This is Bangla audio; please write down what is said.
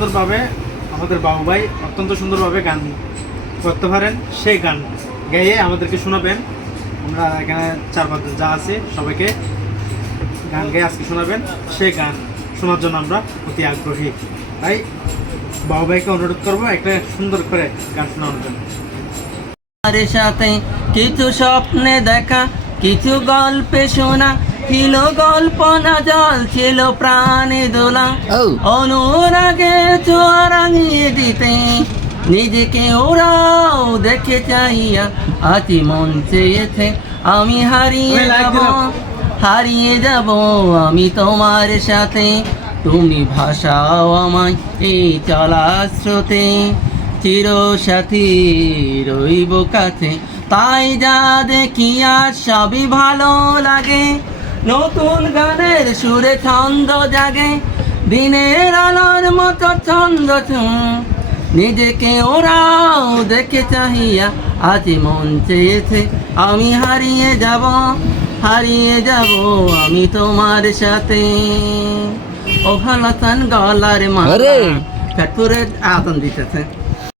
সুন্দরভাবে আমাদের বাবু ভাই অত্যন্ত সুন্দরভাবে গান করতে পারেন, সেই গান গাইয়ে আমাদেরকে শোনাবেন। আমরা এখানে 4-5 জন যা আছে সবাইকে গান গেয়ে আজকে শোনাবেন, সেই গান শোনার জন্য আমরা অতি আগ্রহী। তাই বাবু ভাইকে অনুরোধ করবো একটা সুন্দর করে গান শোনানোর জন্য। তোমার সাথে কিছু স্বপ্নে দেখা, কিছু গল্পে শোনা, ছিল কল্পনা জল ছিল প্রাণে দোলা। অনুরাগে ছোঁয়া রাঙিয়ে দিতে নিজেকে ওরাও দেখে চাইয়া আছি মন চেয়েছে আমি হারিয়ে যাব আমি তোমার সাথে। তুমি ভাষাও আমায় এই চলা স্রোতে, চিরসাথী রইব কাছে। তাই যা দেখি আর সবই ভালো লাগে, নতুন গানের সুরে ছন্দ জাগে, দিনের আলোর মতো ছন্দ নিজেকে ওরাও দেখে চাহিয়া আজ মন চেয়েছে আমি হারিয়ে যাব আমি তোমার সাথে। ও হালাতান গলার মারে ফেটপুরে আতন দিতেছে।